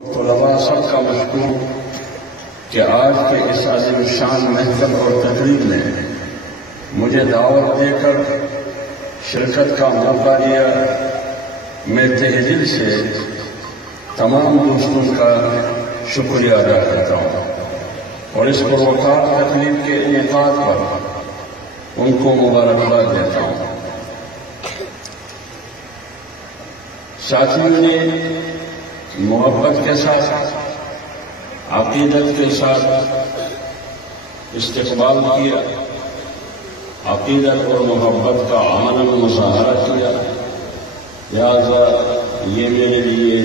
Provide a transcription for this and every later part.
طلباء سب کا مشکور کہ آج کے اس عظیم شان محفل اور تقریب میں مجھے دعوت دے کر شرکت کا موقع دیا۔ میں تہہ دل سے تمام دوستوں کا شکریہ ادا کرتا ہوں اور اس پروقار تقریب کے انعقاد پر ان کو مبارکباد دیتا ہوں۔ ساتھیوں نے محبت کے ساتھ، عقیدت کے ساتھ استقبال کیا، عقیدت اور محبت کا عملاً مظاہرہ کیا، لہذا یہ میرے لیے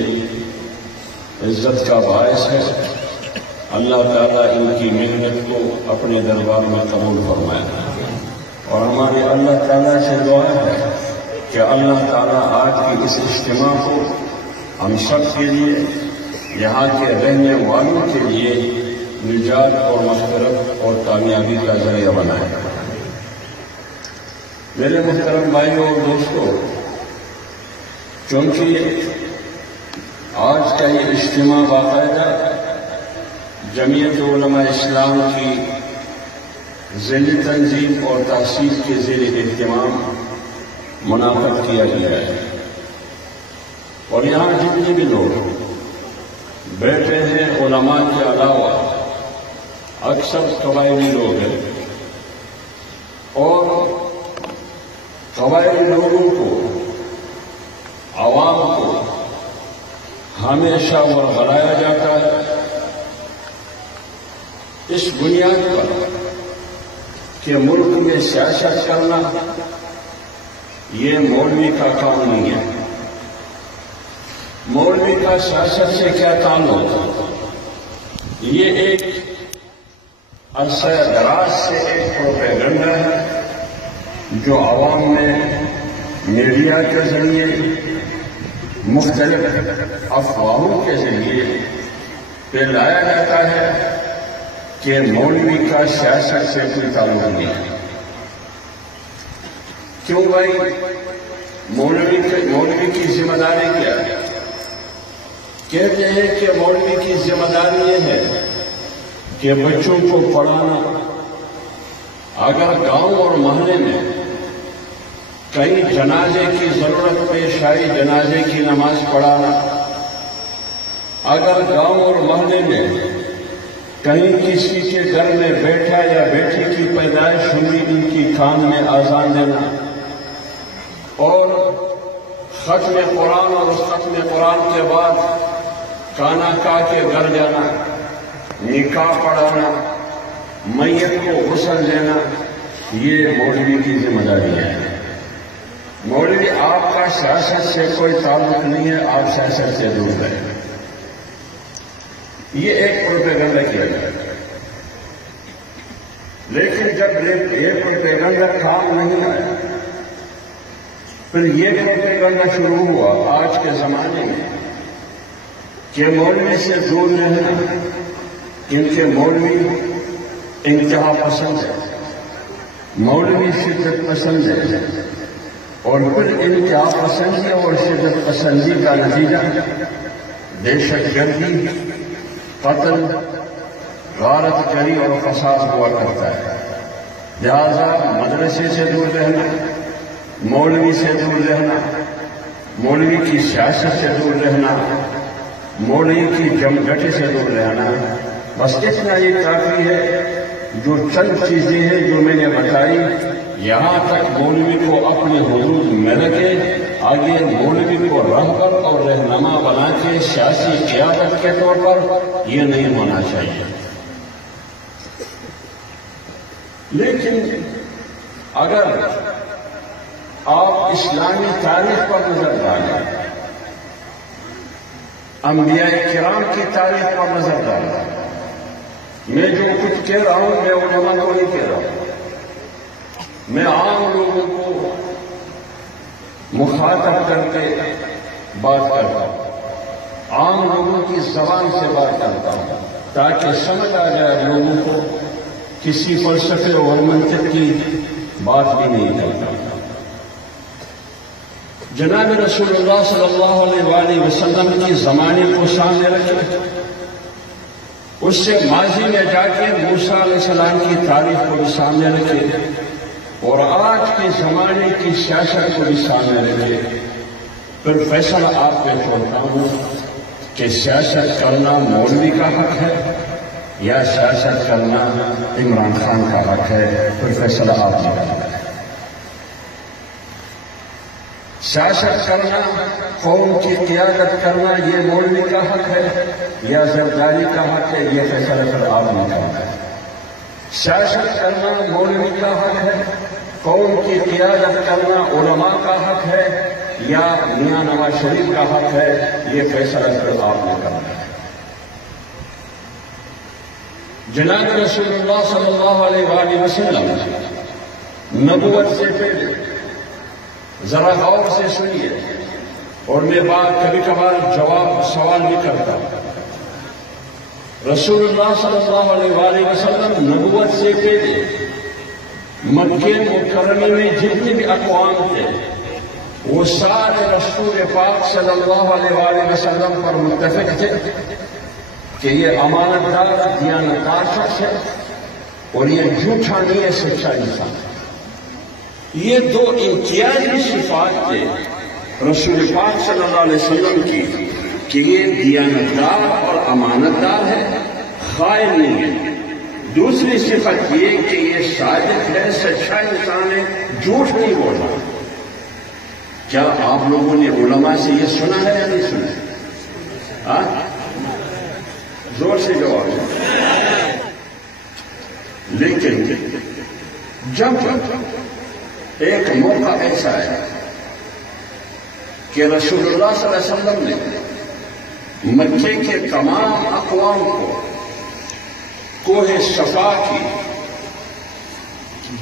عزت کا باعث ہے۔ اللہ تعالیٰ ان کی محنت کو اپنے دربار میں قبول فرمائے اور ہمارے اللہ تعالیٰ سے دعا ہے کہ اللہ تعالیٰ آج کی اس اجتماع کو ہم سب کے لیے، یہاں کے رہنے والوں کے لیے نجات اور مغفرت اور کامیابی کا ذریعہ بنائے۔ میرے محترم بھائیوں اور دوستوں، چونکہ آج کا یہ اجتماع باقاعدہ جمعیت علماء اسلام کی ذیلی تنظیم اور تحصیل کے زیر اہتمام منعقد کیا گیا ہے اور یہاں جتنے بھی لوگ بیٹھے ہیں علماء کے علاوہ اکثر قبائلی لوگ ہیں اور قبائلی لوگوں کو، عوام کو ہمیشہ ورغلایا جاتا ہے اس بنیاد پر کہ ملک میں سیاست کرنا یہ مولوی کا کام نہیں ہے۔ مولوی کا سیاست سے کیا تعلق؟ یہ ایک عرصہ دراز سے ایک پروپیگنڈا ہے جو عوام میں میڈیا کے ذریعے، مختلف افواہوں کے ذریعے پھیلایا جاتا ہے کہ مولوی کا سیاست سے کوئی تعلق نہیں ہے۔ کیوں بھائی؟ مولوی کی ذمہ داری کیا ہے؟ کہتے ہیں کہ مولوی کی ذمہ داری یہ ہے کہ بچوں کو پڑھانا۔ اگر گاؤں اور محلے میں کئی جنازے کی ضرورت پیش آئی، جنازے کی نماز پڑھانا۔ اگر گاؤں اور محلے میں کہیں کسی کے گھر میں بیٹا یا بیٹی کی پیدائش ہوئی، ان کی کان میں اذان دینا اور ختم قرآن اور اس ختم قرآن کے بعد کانا کا کے گھر جانا، نکاح پڑھانا، میت کو غسل دینا، یہ مولوی کی ذمہ داری ہے۔ مولوی آپ کا سیاست سے کوئی تعلق نہیں ہے، آپ سیاست سے دور رہیں۔ یہ ایک پروپیگنڈا کیا گیا، لیکن جب یہ پروپیگنڈا کام نہیں آیا، پھر یہ پروپیگنڈا شروع ہوا آج کے زمانے میں کہ مولوی سے دور رہنا، کیونکہ مولوی انتہا پسند ہے، مولوی شدت پسند ہے، اور پھر انتہا پسندی اور شدت پسندی کا نتیجہ دہشت گردی، قتل، غارت گری اور فساد ہوا کرتا ہے۔ لہذا مدرسے سے دور رہنا، مولوی سے دور رہنا، مولوی کی سیاست سے دور رہنا، مولوی کی جمگٹی سے دور رہنا، بس اتنا یہ کافی ہے۔ جو چند چیزیں ہیں جو میں نے بتائی، یہاں تک مولوی کو اپنے حدود میں رکھے، آگے مولوی کو رہبر اور رہنما بنا کے سیاسی قیادت کے طور پر یہ نہیں ہونا چاہیے۔ لیکن اگر آپ اسلامی تاریخ پر نظر ڈالیں، انبیاء کرام کی تاریخ پر نظر ڈالیں، میں جو کچھ کہہ رہا ہوں میں علماء کو نہیں کہہ رہا ہوں، میں عام لوگوں کو مخاطب کر کے بات کرتا ہوں، عام لوگوں کی زبان سے بات کرتا ہوں تاکہ سمجھ آ جائے لوگوں کو، کسی فلسفے اور منطق کی بات بھی نہیں کرتا۔ جناب رسول اللہ صلی اللہ علیہ وسلم کی زمانے کو سامنے رکھے، اس سے ماضی میں جا کے موسیٰ علیہ السلام کی تاریخ کو بھی سامنے رکھے اور آج کے زمانے کی سیاست کو بھی سامنے رکھے، پھر فیصلہ آپ پہ چھوڑتا ہوں کہ سیاست کرنا مولوی کا حق ہے یا سیاست کرنا عمران خان کا حق ہے، پھر فیصلہ آپ نے کرنا ہے۔ سیاست کرنا، قوم کی قیادت کرنا یہ مولوی کا حق ہے یا زرداری کا حق ہے، یہ فیصلہ پھر آپ نے کرنا ہے۔ سیاست کرنا مولوی کا حق ہے، قوم کی قیادت کرنا علماء کا حق ہے یا میاں نواز شریف کا حق ہے، یہ فیصلہ پھر آپ نے کرنا ہے۔ جناب رسول اللہ صلی اللہ علیہ وسلم نبوت سے پہلے ذرا غور سے سنیے، اور میں بات کبھی کبھار سوال بھی کرتا ہوں۔ رسول اللہ صلی اللہ علیہ وسلم نبوت سے پہلے مکہ مکرمہ میں جتنے بھی اقوام تھے وہ سارے رسول پاک صلی اللہ علیہ وسلم پر متفق تھے کہ یہ امانت دار دیانتدار شخص ہے اور یہ جھوٹا نہیں ہے، سچا انسان ہے۔ یہ دو امتیازی صفات تھے رسول پاک صلی اللہ علیہ وسلم کی کہ یہ دیانتدار اور امانت دار ہے، خائن نہیں ہے۔ دوسری صفت یہ کہ یہ صادق ہے، سچا انسان ہے، جھوٹ نہیں بول رہا۔ کیا آپ لوگوں نے علماء سے یہ سنا ہے یا نہیں سنا ہے؟ ہاں زور سے جواب ہے۔ لیکن جب ایک موقع ایسا ہے کہ رسول اللہ صلی اللہ علیہ وسلم نے مکے کے تمام اقوام کو کوہ صفا کی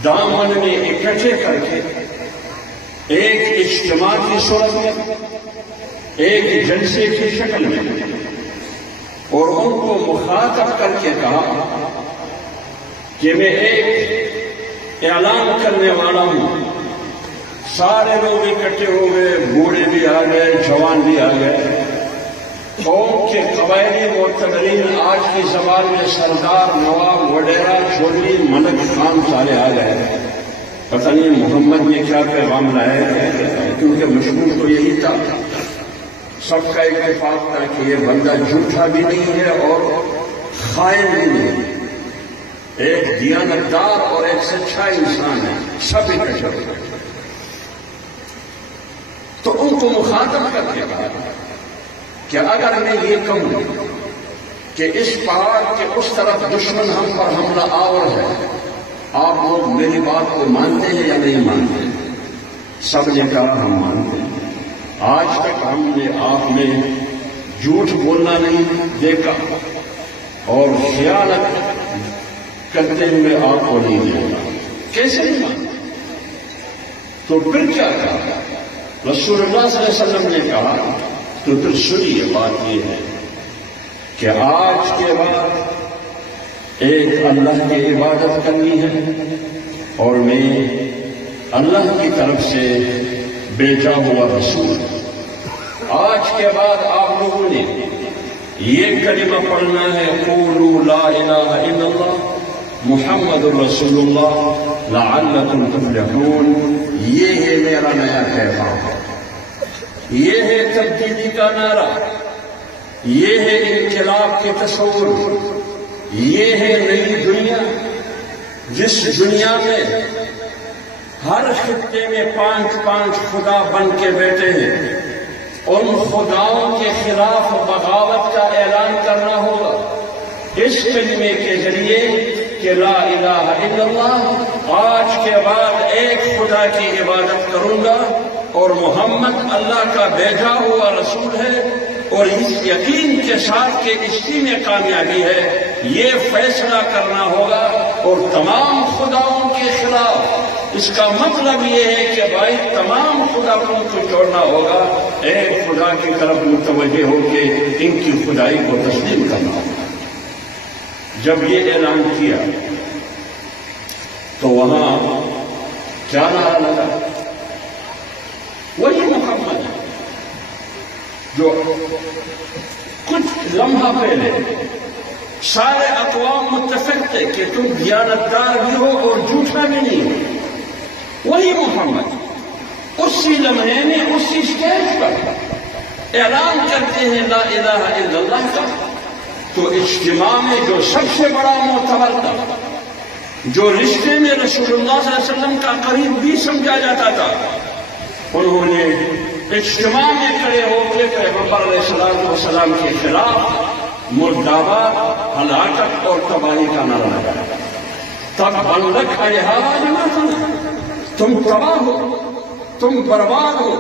دامن میں اکٹھے کر کے ایک اجتماع کی صورت میں، ایک جلسے کی شکل میں، اور ان کو مخاطب کر کے کہا کہ میں ایک اعلان کرنے والا ہوں۔ سارے لوگ اکٹھے ہو گئے، بوڑھے بھی آ گئے، جوان بھی آ گئے، قوم کے قبائلی معتبرین، آج کی زبان میں سردار، نواب وڈیرا، چودھری، ملک، خان سارے آ گئے۔ پتہ نہیں محمد نے کیا پیغام لایا ہے، کیونکہ مشہور تو یہی تھا، سب کا اتفاق تھا کہ یہ بندہ جھوٹا بھی نہیں ہے اور خائن بھی نہیں ہے، ایک دیانتدار اور ایک سچا انسان ہے، سب اکٹھے ہو گئے۔ تو ان کو مخاطب کر کے کہا کہ اگر میں یہ کہوں کہ اس پہاڑ کے اس طرف دشمن ہم پر حملہ آور ہے، آپ لوگ میری بات کو مانتے ہیں یا نہیں مانتے؟ سب نے کہا ہم مانتے ہیں۔ آج تک ہم نے آپ نے جھوٹ بولنا نہیں دیکھا اور خیانت کرتے ہوئے آپ کو نہیں دیکھا، کیسے نہیں مانتے؟ تو پھر کیا کہا؟ رسول اللہ صلی اللہ علیہ وسلم نے کہا تو پھر سنیے، بات یہ ہے کہ آج کے بعد ایک اللہ کی عبادت کرنی ہے اور میں اللہ کی طرف سے بھیجا ہوا رسول۔ آج کے بعد آپ لوگوں نے یہ کلمہ پڑھنا ہے، قولوا لا الہ الا اللہ محمد رسول اللہ لعلکم تفلحون۔ یہ ہے میرا نیا پیغام، یہ ہے تبدیلی کا نعرہ، یہ ہے انقلاب کے تصور، یہ ہے نئی دنیا، جس دنیا میں ہر خطے میں 5 خدا بن کے بیٹھے ہیں۔ ان خداؤں کے خلاف بغاوت کا اعلان کرنا ہوگا اس کلمے کے ذریعے کہ لا الہ الا اللہ، آج کے بعد ایک خدا کی عبادت کروں گا اور محمد اللہ کا بھیجا ہوا رسول ہے، اور اس یقین کے ساتھ کہ اسی میں کامیابی ہے، یہ فیصلہ کرنا ہوگا اور تمام خداؤں کے خلاف۔ اس کا مطلب یہ ہے کہ بھائی تمام خداؤں کو چھوڑنا ہوگا، ایک خدا کی طرف متوجہ ہو کے ان کی خدائی کو تسلیم کرنا ہوگا۔ جب یہ اعلان کیا تو وہاں کیا نعرہ لگا؟ وہی محمد جو کچھ لمحہ پہلے سارے اقوام متفق تھے کہ تم دیانتدار بھی ہو اور جھوٹا بھی نہیں ہو، وہی محمد اسی لمحے میں اسی سٹیج پر اعلان کرتے ہیں لا الہ الا اللہ کا، تو اجتماع میں جو سب سے بڑا معتبر تھا، جو رشتے میں رسول اللہ صلی اللہ علیہ وسلم کا قریب بھی سمجھا جاتا تھا، انہوں نے اجتماع میں کھڑے ہو کے پیغمبر علیہ السلام کے خلاف مرداباد، ہلاکت اور تباہی کا نعرہ لگایا۔ تب بلک ایہا جماعتنا، تم تباہ ہو، تم برباد ہو،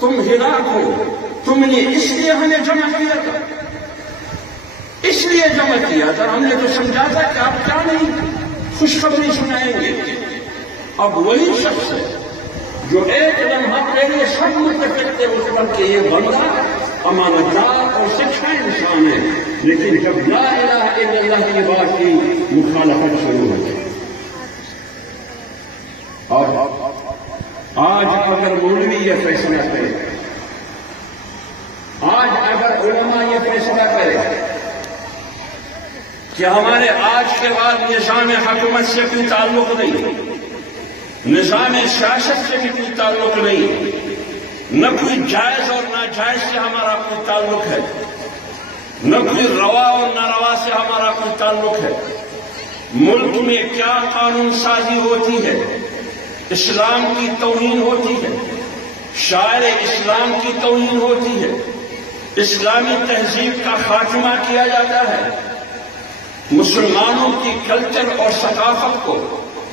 تم ہلاک ہو، تم نے اس لیے ہمیں جمع کیا تھا، اس لیے جمع کیا تھا، ہم نے تو سمجھا تھا کہ آپ کیا نہیں خوشخبری سنائیں گے۔ اب وہی شخص ہے جو ایک لمحہ پہلے سب متفق تھے اس پر کہ یہ بندہ امانتدار اور سچا انسان ہے، لیکن جب لا الہ الا اللہ کی بات کی مخالفت شروع ہو گئی۔ اور آج اگر مولوی یہ فیصلہ کرے، آج اگر علماء یہ فیصلہ کرے کہ ہمارے آج کے بعد نظام حکومت سے کوئی تعلق نہیں، نظام سیاست سے بھی کوئی تعلق نہیں، نہ کوئی جائز اور ناجائز سے ہمارا کوئی تعلق ہے، نہ کوئی روا اور ناروا سے ہمارا کوئی تعلق ہے، ملک میں کیا قانون سازی ہوتی ہے، اسلام کی توہین ہوتی ہے، شاعر اسلام کی توہین ہوتی ہے، اسلامی تہذیب کا خاتمہ کیا جاتا ہے، مسلمانوں کی کلچر اور ثقافت کو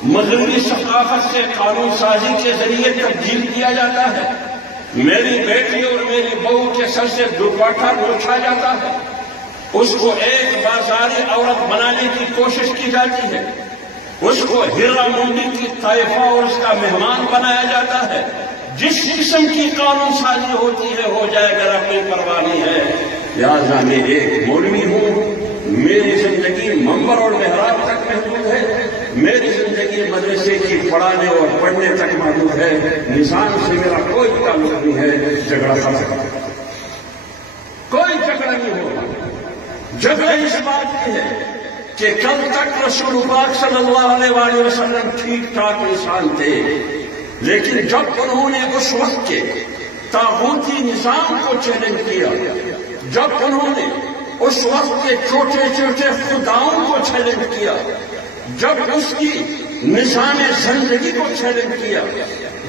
مغربی ثقافت سے قانون سازی کے ذریعے تبدیل کیا جاتا ہے، میری بیٹی اور میری بہو کے سر سے دوپٹہ اٹھا جاتا ہے، اس کو ایک بازاری عورت بنانے کی کوشش کی جاتی ہے، اس کو ہیرا منڈی کی طائفہ اور اس کا مہمان بنایا جاتا ہے، جس قسم کی قانون سازی ہوتی ہے ہو جائے گا، کوئی پرواہ نہیں ہے۔ لہٰذا میں ایک مولوی ہوں، میری زندگی منبر اور محراب تک محدود ہے، میری زندگی مدرسے کی پڑھانے اور پڑھنے تک محدود ہے، نظام سے میرا کوئی تعلق نہیں ہے، جھگڑا کر سکتا کوئی جھگڑا نہیں ہوگا۔ جگہ اس بات کی ہے کہ کل تک رسول پاک صلی اللہ علیہ وآلہ وسلم ٹھیک ٹھاک انسان تھے، لیکن جب انہوں نے اس وقت کے طاغوتی نظام کو چیلنج کیا، جب انہوں نے اس وقت کے چھوٹے چھوٹے خداؤں کو چیلنج کیا، جب اس کی نظام زندگی کو چیلنج کیا،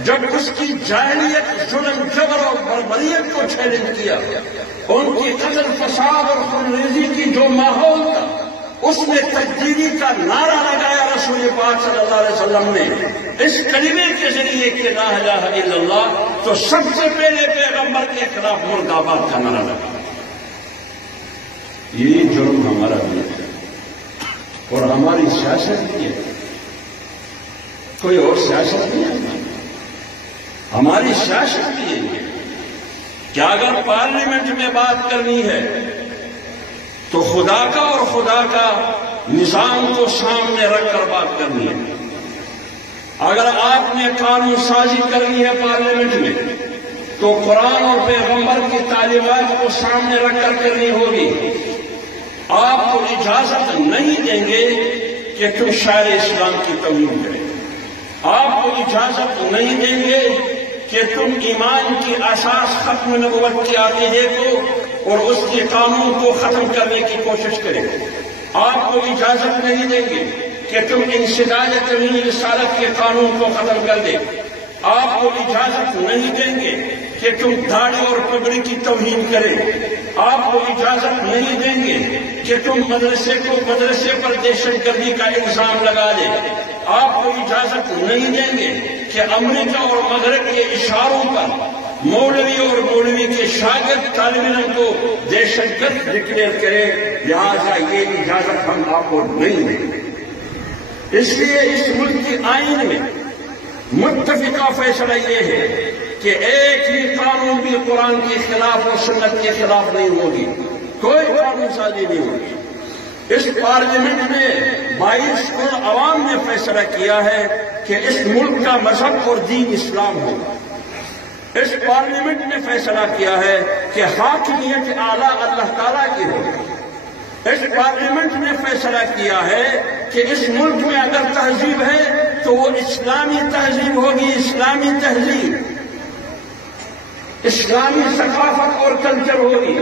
جب اس کی جاہلیت، ظلم، جبر اور بربریت کو چیلنج کیا، ان کی قتل، فساد اور خونریزی کی جو ماحول تھا اس میں تجدیدی کا نعرہ لگایا رسول پاک صلی اللہ علیہ وسلم نے اس کلمے کے ذریعے کہ لا الہ الا اللہ، تو سب سے پہلے پیغمبر کے خلاف مرداباد کا نعرہ لگایا۔ یہ جرم ہمارا بھی ہے اور ہماری سیاست بھی ہے، کوئی اور سیاست نہیں ہے، ہماری سیاست بھی ہے کہ اگر پارلیمنٹ میں بات کرنی ہے تو خدا کا اور خدا کا نظام کو سامنے رکھ کر بات کرنی ہے، اگر آپ نے قانون سازی کرنی ہے پارلیمنٹ میں تو قرآن اور پیغمبر کی تعلیمات کو سامنے رکھ کر کرنی ہوگی۔ آپ کو اجازت نہیں دیں گے کہ تم شاعر اسلام کی توہین کریں، آپ کو اجازت نہیں دیں گے کہ تم ایمان کی اساس ختم نبوت کے عقیدے کو اور اس کے قانون کو ختم کرنے کی کوشش کریں، آپ کو اجازت نہیں دیں گے کہ تم انسداد توہین رسالت کے قانون کو ختم کر دیں، آپ کو اجازت نہیں دیں گے کہ تم داڑھی اور پگڑی کی توہین کریں، آپ کو اجازت نہیں دیں گے کہ تم مدرسے پر دہشت گردی کا الزام لگا دیں، آپ کو اجازت نہیں دیں گے کہ امریکہ اور مغرب کے اشاروں پر مولوی اور مولوی کے شاگرد طالب علم کو دہشت گرد ڈکلیئر کرے، لہٰذا یہ اجازت ہم آپ کو نہیں دیں گے۔ اس لیے اس ملک کی آئین میں متفقہ فیصلہ یہ ہے کہ ایک ہی قانون بھی قرآن کے خلاف اور سنت کے خلاف نہیں ہوگی، کوئی قانون سازی نہیں ہوگی۔ اس پارلیمنٹ میں 22 عوام نے فیصلہ کیا ہے کہ اس ملک کا مذہب اور دین اسلام ہوگا، اس پارلیمنٹ نے فیصلہ کیا ہے کہ حاکمیت اعلیٰ اللہ تعالیٰ کی ہوگی۔ اس پارلیمنٹ نے فیصلہ کیا ہے کہ اس ملک میں اگر تہذیب ہے تو وہ اسلامی تہذیب ہوگی، اسلامی تہذیب، اسلامی ثقافت اور کلچر ہوگی۔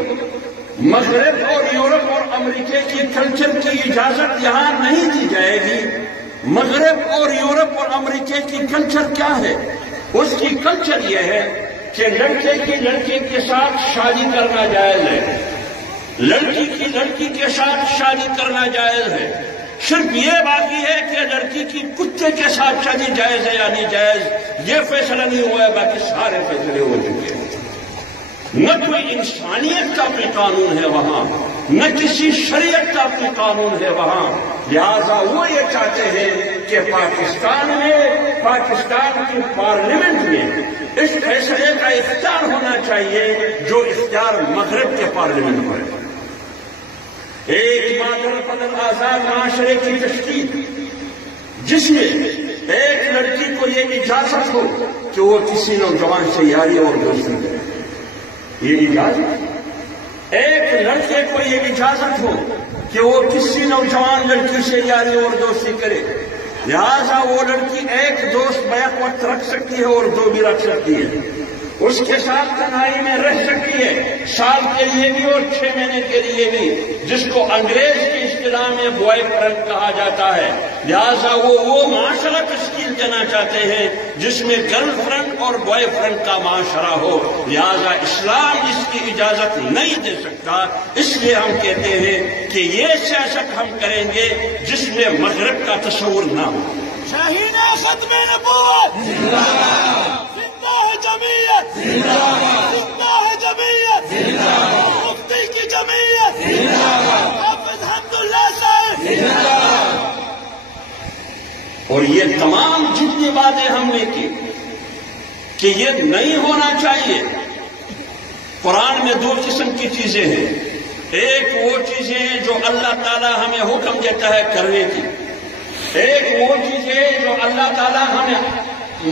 مغرب اور یورپ اور امریکہ کی کلچر کی اجازت یہاں نہیں دی جائے گی۔ مغرب اور یورپ اور امریکہ کی کلچر کیا ہے؟ اس کی کلچر یہ ہے کہ لڑکے کی لڑکی کے ساتھ شادی کرنا جائز ہے، لڑکی کی لڑکی کے ساتھ شادی کرنا جائز ہے، صرف یہ باقی ہے کہ لڑکی کی کتے کے ساتھ شادی جائز ہے یا نہیں جائز، یہ فیصلہ نہیں ہوا ہے، باقی سارے فیصلے ہو چکے ہیں۔ نہ کوئی انسانیت کا کوئی قانون ہے وہاں، نہ کسی شریعت کا کوئی قانون ہے وہاں، لہذا وہ یہ چاہتے ہیں کہ پاکستان کی پارلیمنٹ میں اس فیصلے کا اختیار ہونا چاہیے جو اختیار مغرب کے پارلیمنٹ میں ہے۔ ایک معاشرت آزاد معاشرے کی تشکیل جس میں ایک لڑکی کو یہ اجازت ہو کہ وہ کسی نوجوان سے یاری اور دوستی کرے، یہ اجازت، ایک لڑکے کو یہ اجازت ہو کہ وہ کسی نوجوان لڑکی سے یاری اور دوستی کرے، لہذا وہ لڑکی ایک دوست بیک وقت رکھ سکتی ہے اور دو بھی رکھ سکتی ہے، اس کے ساتھ تنہائی میں رہ سکتی ہے، سال کے لیے بھی اور 6 مہینے کے لیے بھی، جس کو انگریز کی اصطلاح میں بوائے فرینڈ کہا جاتا ہے۔ لہذا وہ معاشرہ تشکیل دینا چاہتے ہیں جس میں گرل فرینڈ اور بوائے فرینڈ کا معاشرہ ہو، لہذا اسلام اس کی اجازت نہیں دے سکتا۔ اس لیے ہم کہتے ہیں کہ یہ سیاست ہم کریں گے جس میں مغرب کا تصور نہ ہو۔ شاہین ختم نبوت زندہ ہے، جمعیت زندہ ہے، جمعیت مفتی کی جمعیت حافظ حمداللہ صاحب۔ اور یہ تمام جتنی باتیں ہم نے کی کہ یہ نہیں ہونا چاہیے، قرآن میں 2 قسم کی چیزیں ہیں، ایک وہ چیزیں ہیں جو اللہ تعالیٰ ہمیں حکم دیتا ہے کرنے کی، ایک وہ چیزیں جو اللہ تعالیٰ ہمیں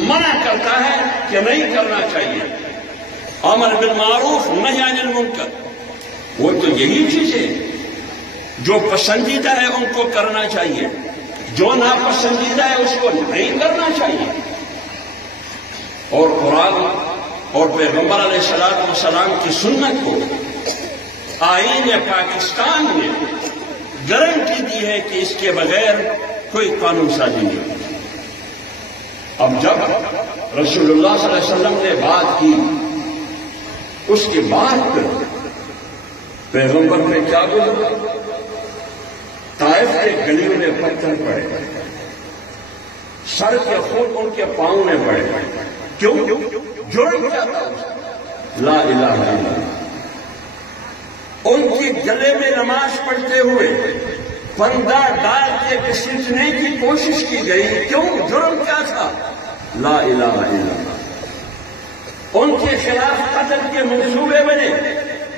منع کرتا ہے کہ نہیں کرنا چاہیے، امر بالمعروف نہی عن المنکر، وہ تو یہی چیزیں جو پسندیدہ ہے ان کو کرنا چاہیے، جو ناپسندیدہ ہے اس کو نہیں کرنا چاہیے۔ اور قرآن اور پیغمبر علیہ السلام کی سنت کو آئین پاکستان نے گارنٹی دی ہے کہ اس کے بغیر کوئی قانون سازی نہیں ہوتی۔ اب جب رسول اللہ صلی اللہ علیہ وسلم نے بات کی، اس کے بعد پھر پیغمبر نے کیا بولا؟ طائف کے گلیوں میں پتھر پڑے، سر کے خود ان کے پاؤں میں پڑے، کیوں؟ جرم کیا تھا؟ لا الہ الا اللہ۔ ان کی گلے میں نماز پڑھتے ہوئے پردہ ڈال کے گھسیٹنے کی کوشش کی گئی، کیوں؟ جرم کیا تھا؟ لا الہ الا اللہ۔ ان کے خلاف قتل کے منصوبے بنے،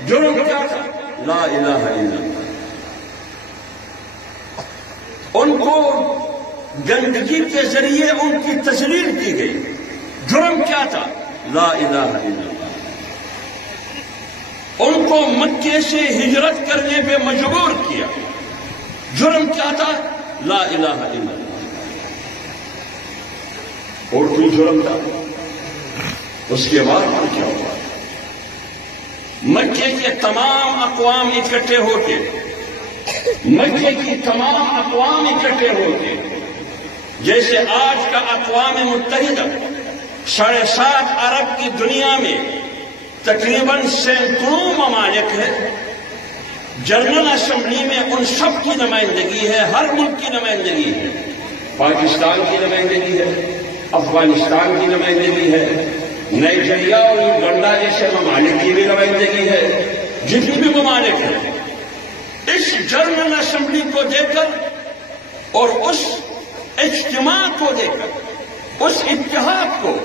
جرم کیا تھا؟ لا الہ الا اللہ۔ ان کو گندگی کے ذریعے ان کی تذلیل کی گئی، جرم کیا تھا؟ لا الہ الا اللہ۔ ان کو مکے سے ہجرت کرنے پہ مجبور کیا، جرم کیا تھا؟ لا الہ الا اللہ۔ اور کوئی جرم تھا؟ اس کے بعد کیا ہوا؟ مکے کے تمام اقوام اکٹھے ہو کے، مکے کی تمام اقوام اکٹھے ہو کے، جیسے آج کا اقوام متحدہ 7.5 ارب کی دنیا میں تقریباً سینکڑوں ممالک ہے، جنرل اسمبلی میں ان سب کی نمائندگی ہے، ہر ملک کی نمائندگی ہے، پاکستان کی نمائندگی ہے، افغانستان کی نمائندگی ہے، نائجیریا اور یوگنڈا جیسے ممالک کی بھی نمائندگی ہے، جتنی بھی ممالک ہیں، اس جنرل اسمبلی کو دیکھ کر اور اس اجتماع کو دیکھ کر، اس اتحاد کو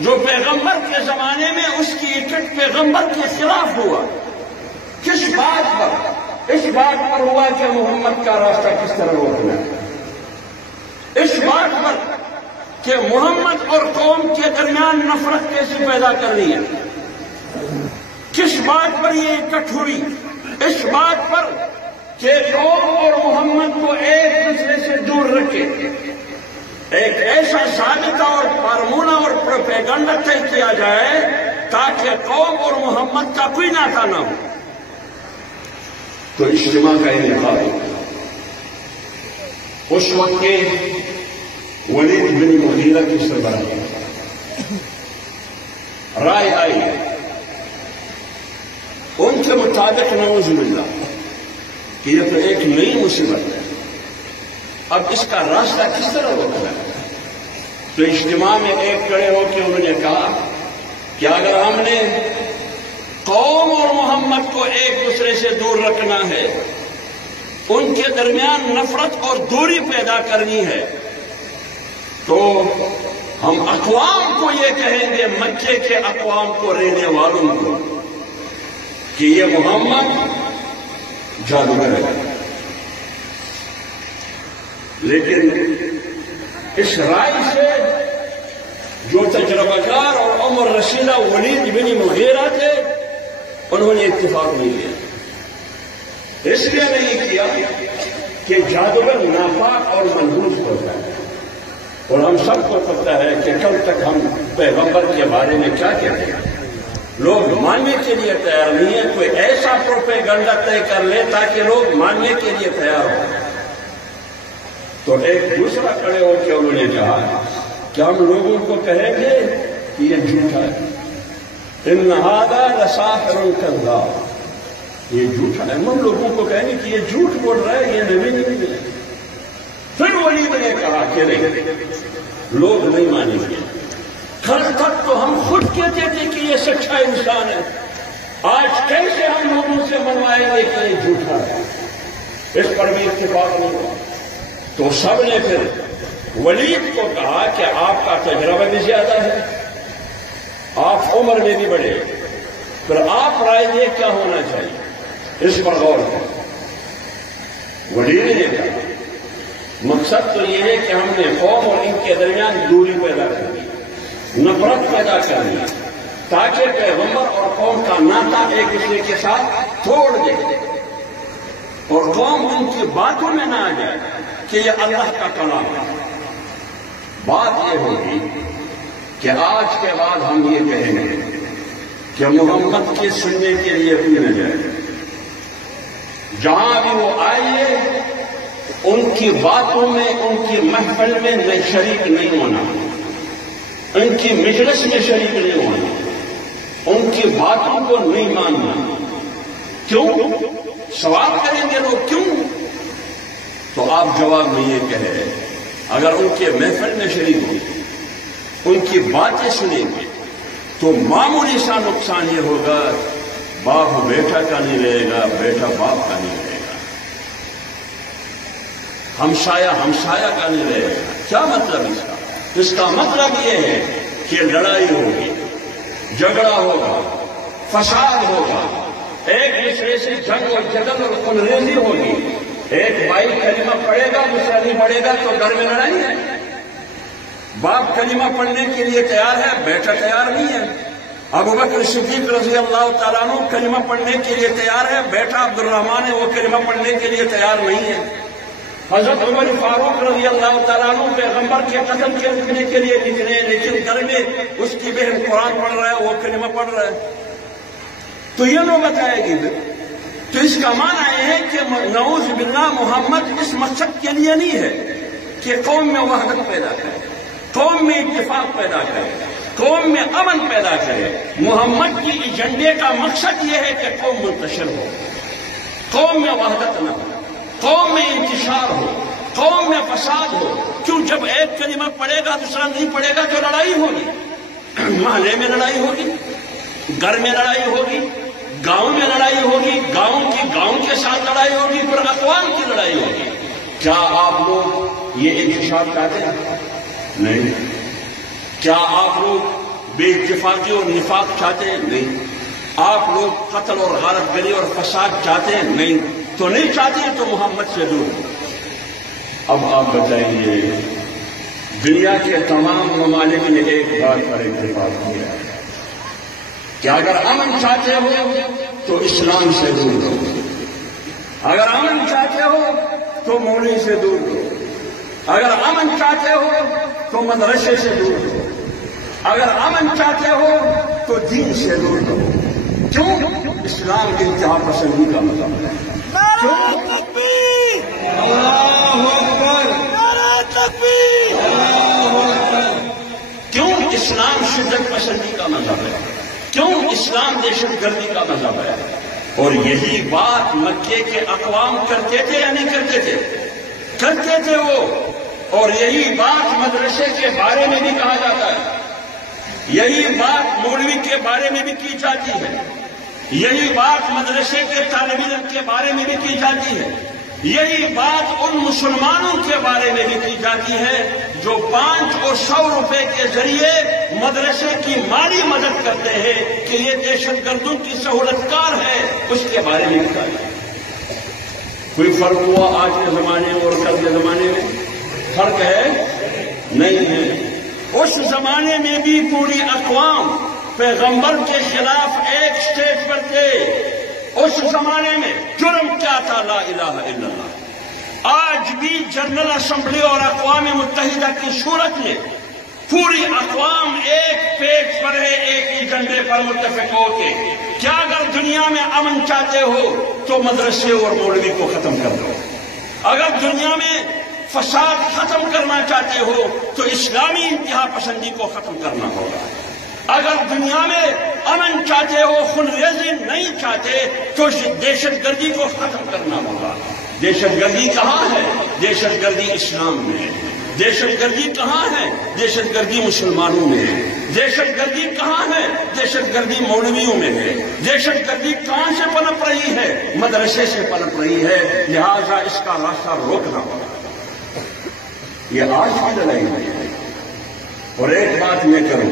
جو پیغمبر کے زمانے میں اس کی اکٹ پیغمبر کے خلاف ہوا، کس بات پر؟ اس بات پر ہوا کہ محمد کا راستہ کس طرح روکنا ہے، اس بات پر کہ محمد اور قوم کے درمیان نفرت کیسے پیدا کرنی ہے. کس بات پر یہ اکٹھ ہوئی؟ اس بات پر کہ قوم اور محمد کو ایک دوسرے سے دور رکھے. ایک ایسا ضابطہ اور فارمولہ اور پروپیگنڈا طے کیا جائے تاکہ قوم اور محمد کا کوئی ناطا نہ ہو. تو اجتماع کا انعقاد ہوا. اس وقت کے ولید بن مغیرہ کی سربراہی رائے آئی. ان کے مطابق نعوذ باللہ کہ یہ تو ایک نئی مصیبت ہے، اب اس کا راستہ کس طرح ہوتا ہے. تو اجتماع میں ایک کھڑے ہو کے انہوں نے کہا کہ اگر ہم نے قوم اور محمد کو ایک دوسرے سے دور رکھنا ہے، ان کے درمیان نفرت اور دوری پیدا کرنی ہے، تو ہم اقوام کو یہ کہیں گے، مکے کے اقوام کو، رہنے والوں کو، کہ یہ محمد جادوگر ہے. لیکن اس رائے سے جو تجربہ کار اور عمر رسیدہ ولید بن مغیرہ تھے انہوں نے اتفاق نہیں کیا. اس لیے نہیں کیا کہ جادوگر ناپاک اور منحوس ہوتا ہے، اور ہم سب کو پتہ ہے کہ کل تک ہم پیغمبر کے بارے میں کیا کہتے ہیں. لوگ ماننے کے لیے تیار نہیں ہیں. کوئی ایسا پروپیگنڈا طے کر لے تاکہ لوگ ماننے کے لیے تیار ہوں. تو ایک دوسرا کھڑے ہو کے انہوں نے کہا کہ ہم لوگوں کو کہیں گے کہ یہ جھوٹا ہے. ان ھذا لساحر کذاب، یہ جھوٹا ہے. ہم لوگوں کو کہیں گے کہ یہ جھوٹ بول رہا ہے، یہ نبی نہیں ہے. پھر ولید نے کہا کہ نہیں، لوگ نہیں مانیں گے. کل تک تو ہم خود کہتے تھے کہ یہ سچا انسان ہے، آج کیسے ہم لوگوں سے منوائیں گے کہ یہ جھوٹا ہے؟ اس پر بھی اتفاق نہیں ہوا. تو سب نے پھر ولید کو کہا کہ آپ کا تجربہ بھی زیادہ ہے، آپ عمر میں بھی بڑے، پھر آپ رائے دیں کیا ہونا چاہیے، اس پر غور کریں. ولید نے کہا مقصد تو یہ ہے کہ ہم نے قوم اور ان کے درمیان دوری پیدا کرنی، نفرت پیدا کرنی، تاکہ پیغمبر اور قوم کا ناطا ایک دوسرے کے ساتھ توڑ دے، اور قوم ان کی باتوں میں نہ آ جائے کہ یہ اللہ کا کلام ہے. بات یہ ہوگی کہ آج کے بعد ہم یہ کہیں گے کہ محمد کے سننے کے لیے کوئی نہ جائے. جہاں بھی وہ آئیے ان کی باتوں میں، ان کی محفل میں شریک نہیں ہونا، ان کی مجلس میں شریک نہیں ہونا، ان کی باتوں کو نہیں ماننا. کیوں؟ سوال کریں گے لوگ کیوں؟ تو آپ جواب میں یہ کہیں اگر ان کے محفل میں شریک ہوں گے، ان کی باتیں سنیں گے، تو معمولی سا نقصان یہ ہوگا، باپ بیٹا کا نہیں رہے گا، بیٹا باپ کا نہیں رہے گا، ہمسایہ ہمسایہ کا نہیں رہے گا. کیا مطلب اس کا؟ اس کا مطلب یہ ہے کہ لڑائی ہوگی، جھگڑا ہوگا، فساد ہوگا، ایک دوسرے سے جنگ اور جدل اور خونریزی ہوگی. ایک بھائی کلمہ پڑھے گا، دوسرا نہیں پڑھے گا، تو گھر میں لڑائی ہے. باپ کلمہ پڑھنے کے لیے تیار ہے، بیٹا تیار نہیں ہے. ابو بکر صدیق رضی اللہ تعالیٰ عنہ کلمہ پڑھنے کے لیے تیار ہے، بیٹا عبد الرحمن ہے، وہ کلمہ پڑھنے کے لیے تیار نہیں ہے. حضرت عمر فاروق رضی اللہ تعالیٰ عنہ پیغمبر کے قتل کے رکنے کے لیے نکلے، لیکن گھر میں اس کی بہن قرآن پڑھ رہا ہے، وہ کلمہ پڑھ رہا ہے. تو یہ لوگ بتائے گی. تو اس کا معنی یہ ہے کہ نعوذ باللہ محمد اس مقصد کے لیے نہیں ہے کہ قوم میں وحدت پیدا کرے، قوم میں اتفاق پیدا کرے، قوم میں امن پیدا کرے. محمد کی ایجنڈے کا مقصد یہ ہے کہ قوم منتشر ہو، قوم میں وحدت نہ ہو، قوم میں انتشار ہو، قوم میں فساد ہو. کیوں؟ جب ایک کلمہ پڑھے گا دوسرا نہیں پڑھے گا تو لڑائی ہوگی، محلے میں لڑائی ہوگی، گھر میں لڑائی ہوگی، گاؤں میں لڑائی ہوگی، گاؤں کے ساتھ لڑائی ہوگی، پھر اقوام کی لڑائی ہوگی. کیا آپ لوگ یہ انتشار چاہتے ہیں؟ نہیں. کیا آپ لوگ بے اتفاقی اور نفاق چاہتے ہیں؟ نہیں. آپ لوگ قتل اور غارت گری اور فساد چاہتے ہیں؟ نہیں. تو نہیں چاہتے ہیں تو محمد سے دور. اب آپ بتائیے دنیا کے تمام ممالک نے ایک بات پر اتفاق کیا کہ اگر امن چاہتے ہو تو اسلام سے دور رہو، اگر امن چاہتے ہو تو مولوی سے دور رہو، اگر امن چاہتے ہو تو مدرسے سے دور رہو، اگر امن چاہتے ہو تو دین سے دور رہو۔ کیوں؟ اسلام کی انتہا پسندی کا مطلب ہے۔ نعرہ تکبیر! اللہ اکبر! نعرہ تکبیر! اللہ اکبر! کیوں اسلام شدت پسندی کا مذہب ہے؟ کیوں اسلام دہشت گردی کا مذہب ہے؟ اور یہی بات مکے کے اقوام کرتے تھے یا نہیں کرتے تھے؟ کرتے تھے وہ، اور یہی بات مدرسے کے بارے میں بھی کہا جاتا ہے، یہی بات مولوی کے بارے میں بھی کی جاتی ہے، یہی بات مدرسے کے طالب علم کے بارے میں بھی کی جاتی ہے، یہی بات ان مسلمانوں کے بارے میں بھی کی جاتی ہے جو 5 اور 100 روپے کے ذریعے مدرسے کی مالی مدد کرتے ہیں کہ یہ دہشت گردوں کی سہولت کار ہے، اس کے بارے میں بھی کہا جاتا ہے۔ کوئی فرق ہوا آج کے زمانے میں اور کل کے زمانے میں؟ فرق ہے؟ نہیں ہے۔ اس زمانے میں بھی پوری اقوام پیغمبر کے خلاف ایک سٹیج پر تھے۔ اس زمانے میں جرم کیا تھا؟ لا الہ الا اللہ۔ آج بھی جنرل اسمبلی اور اقوام متحدہ کی صورت میں پوری اقوام ایک پیج پر ہے، ایک ہی جھنڈے پر متفق ہو کے کیا اگر دنیا میں امن چاہتے ہو تو مدرسے اور مولوی کو ختم کر دو، اگر دنیا میں فساد ختم کرنا چاہتے ہو تو اسلامی انتہا پسندی کو ختم کرنا ہوگا، اگر دنیا میں امن چاہتے ہو، خونریزی نہیں چاہتے تو دہشت گردی کو ختم کرنا ہوگا۔ دہشت گردی کہاں ہے؟ دہشت گردی اسلام میں ہے۔ دہشت گردی کہاں ہے؟ دہشت گردی مسلمانوں میں ہے۔ دہشت گردی کہاں ہے؟ دہشت گردی مولویوں میں ہے۔ دہشت گردی کہاں سے پنپ رہی ہے؟ مدرسے سے پنپ رہی ہے، لہذا اس کا راستہ روکنا ہوگا۔ یہ آج کی لڑائی ہے۔ اور ایک بات میں کروں،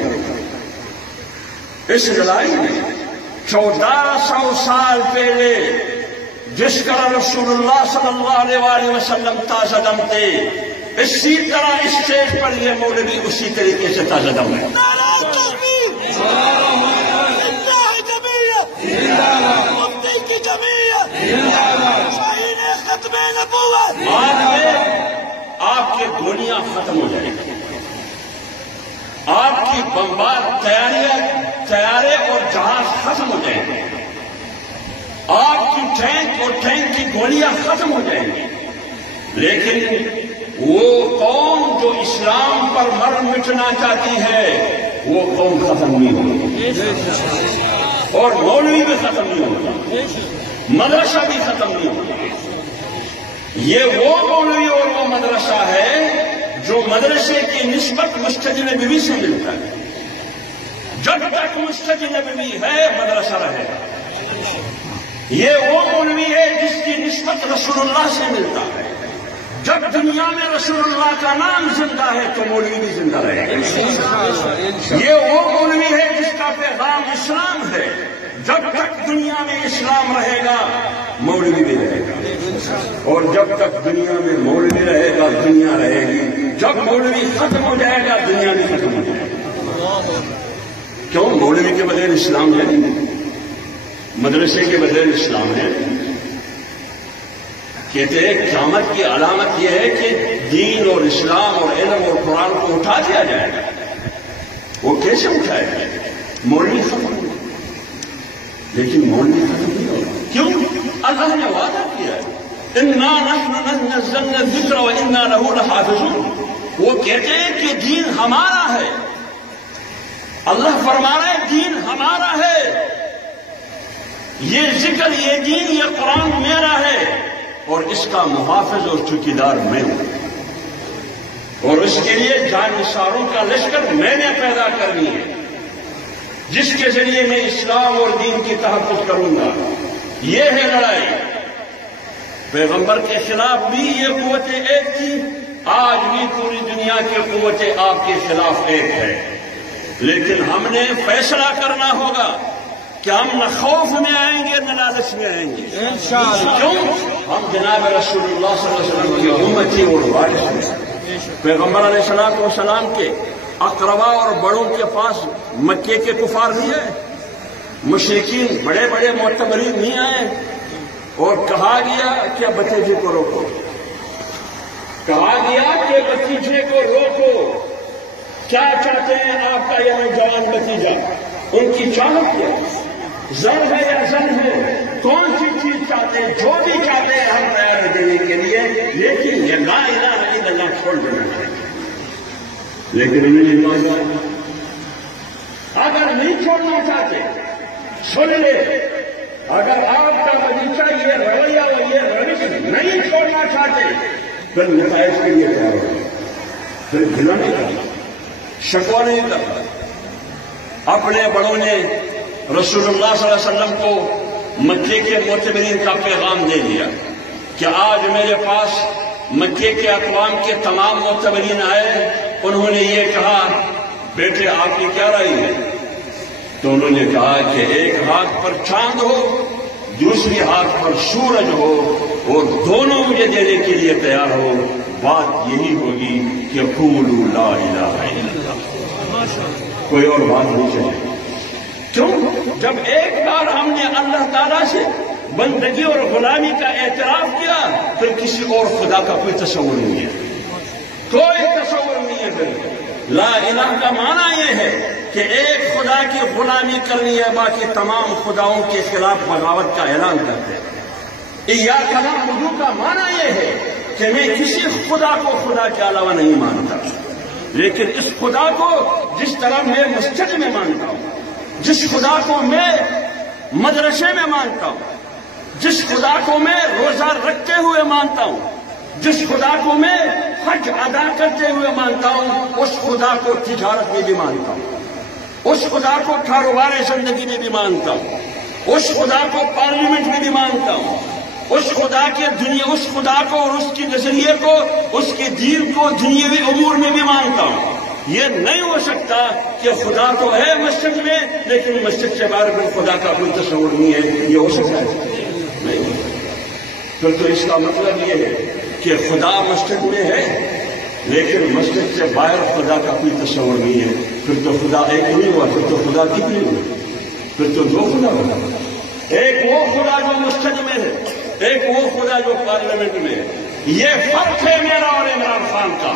اس لڑائی میں 1400 سال پہلے جس طرح رسول اللہ صلی اللہ علیہ وسلم تازہ دم تھے، اسی طرح اس اسٹیج پر یہ مولوی اسی طریقے سے تازہ دم ہے۔ نعرہ تکبیر! زندہ ہے جمعیت! مفتی کی جمعیت! شاہین ختم نبوت! آپ کے گولیاں ختم ہو جائیں گی، آپ کی بمبار طیارے اور جہاز ختم ہو جائیں گے، آپ کی ٹینک اور ٹینک کی گولیاں ختم ہو جائیں گی، لیکن وہ قوم جو اسلام پر مر مٹنا چاہتی ہے وہ قوم ختم نہیں ہوگی، اور مولوی بھی ختم نہیں ہوگا، مدرسہ بھی ختم نہیں ہوگا۔ یہ وہ مولوی اور وہ مدرسہ ہے جو مدرسے کی نسبت مسجد نبوی سے ملتا ہے۔ جب تک مسجد نبوی ہے مدرسہ رہے گا۔ یہ وہ مولوی ہے جس کی نسبت رسول اللہ سے ملتا ہے۔ جب دنیا میں رسول اللہ کا نام زندہ ہے تو مولوی بھی زندہ رہے گا۔ یہ وہ مولوی ہے جس کا پیغام اسلام ہے۔ جب تک دنیا میں اسلام رہے گا مولوی بھی رہے گا، اور جب تک دنیا میں مولوی رہے گا دنیا رہے گی۔ جب مولوی ختم ہو جائے گا دنیا بھی ختم ہو جائے گا۔ کیوں؟ مولوی کے بغیر اسلام ہے، مدرسے کے بغیر اسلام ہے۔ کہتے ہیں قیامت کی علامت یہ ہے کہ دین اور اسلام اور علم اور قرآن کو اٹھا دیا جائے گا۔ وہ کیسے اٹھائے گا؟ مولوی ختم ہو، لیکن مولوی ختم نہیں ہوگا۔ کیوں؟ اللہ نے وعدہ کیا ہے اِنَّا نَحْنُ نَزَّلْنَا الذِّكْرَ وَإِنَّا لَهُ لَحَافِظُونَ۔ وہ کہتے ہیں کہ دین ہمارا ہے، اللہ فرما رہا ہے دین ہمارا ہے، یہ ذکر، یہ دین، یہ قرآن میرا ہے، اور اس کا محافظ اور چوکیدار میں ہوں، اور اس کے لیے جانثاروں کا لشکر میں نے پیدا کرنی ہے جس کے ذریعے میں اسلام اور دین کی تحفظ کروں گا۔ یہ ہے لڑائی۔ پیغمبر کے خلاف بھی یہ قوتیں ایک تھی، آج بھی پوری دنیا کی قوتیں آپ کے خلاف ایک ہے، لیکن ہم نے فیصلہ کرنا ہوگا کہ ہم نہ خوف میں آئیں گے نہ لالچ میں آئیں گے۔ کیوں؟ ہم جناب رسول اللہ صلی اللہ علیہ وسلم کی امتی اور وارث ہیں۔ پیغمبر علیہ السلام کے اقربا اور بڑوں کے پاس مکے کے کفار نہیں آئے، مشرکین بڑے بڑے معتبرین نہیں آئے، اور کہا گیا کہ بھتیجے کو روکو، کہا گیا کہ بھتیجے کو روکو، کیا چاہتے ہیں آپ کا یہ نوجوان بھتیجا؟ ان کی چاہت کیا؟ زر ہے یا زن ہے؟ کون سی چیز چاہتے ہیں؟ جو بھی چاہتے ہیں ہم تیار ہیں دینے کے لیے، لیکن یہ لا الہ الا اللہ چھوڑ دینا چاہیے۔ لیکن انہیں اگر نہیں چھوڑنا چاہتے، سن لے، اگر آپ کا بگیچہ یہ رویہ اور یہ روش نہیں چھوڑنا چاہتے، پھر نتائج کے لیے تیار ہو، پھر گھلا نہیں کرنا، شکوہ نہیں کرنا۔ اپنے بڑوں نے رسول اللہ صلی اللہ علیہ وسلم کو مکے کے معتبرین کا پیغام دے دیا کہ آج میرے پاس مکے کے اقوام کے تمام معتبرین آئے، انہوں نے یہ کہا بیٹے آپ کی کیا رائے ہے؟ تو انہوں نے کہا کہ ایک ہاتھ پر چاند ہو، دوسری ہاتھ پر سورج ہو، اور دونوں مجھے دینے کے لیے تیار ہو، بات یہی ہوگی کہ قولوا لا الہ الا اللہ، کوئی اور بات نہیں چاہیے۔ کیوں؟ جب ایک بار ہم نے اللہ تعالیٰ سے بندگی اور غلامی کا اعتراف کیا، پھر کسی اور خدا کا کوئی تصور نہیں ہے، کوئی تصور نہیں ہے۔ پھر لا الہ کا معنی یہ ہے کہ ایک خدا کی غلامی کرنی ہے، باقی تمام خداؤں کے خلاف بغاوت کا اعلان کرتے ہیں۔ ایاک نعبد کا معنی یہ ہے کہ میں کسی خدا کو خدا کے علاوہ نہیں مانتا، لیکن اس خدا کو جس طرح میں مسجد میں مانتا ہوں، جس خدا کو میں مدرسے میں مانتا ہوں، جس خدا کو میں روزہ رکھتے ہوئے مانتا ہوں، جس خدا کو میں حج ادا کرتے ہوئے مانتا ہوں، اس خدا کو تجارت میں بھی مانتا ہوں، اس خدا کو کاروبار زندگی میں بھی مانتا ہوں، اس خدا کو پارلیمنٹ میں بھی مانتا ہوں، اس خدا کے اس خدا کو اور اس کے نظریے کو، اس کے دین کو دنیاوی امور میں بھی مانتا ہوں۔ یہ نہیں ہو سکتا کہ خدا تو ہے مسجد میں، لیکن مسجد سے باہر پھر خدا کا کوئی تصور نہیں ہے، یہ ہو سکتا ہے؟ نہیں۔ پھر تو اس کا مطلب یہ ہے کہ خدا مسجد میں ہے، لیکن مسجد سے باہر خدا کا کوئی تصور نہیں ہے، پھر تو خدا ایک نہیں ہوا، پھر تو خدا کتنے ہوئے؟ پھر تو دو خدا ہوا، ایک وہ خدا جو مسجد میں ہے، ایک وہ خدا جو پارلیمنٹ میں ہے۔ یہ فرق ہے میرا اور عمران خان کا۔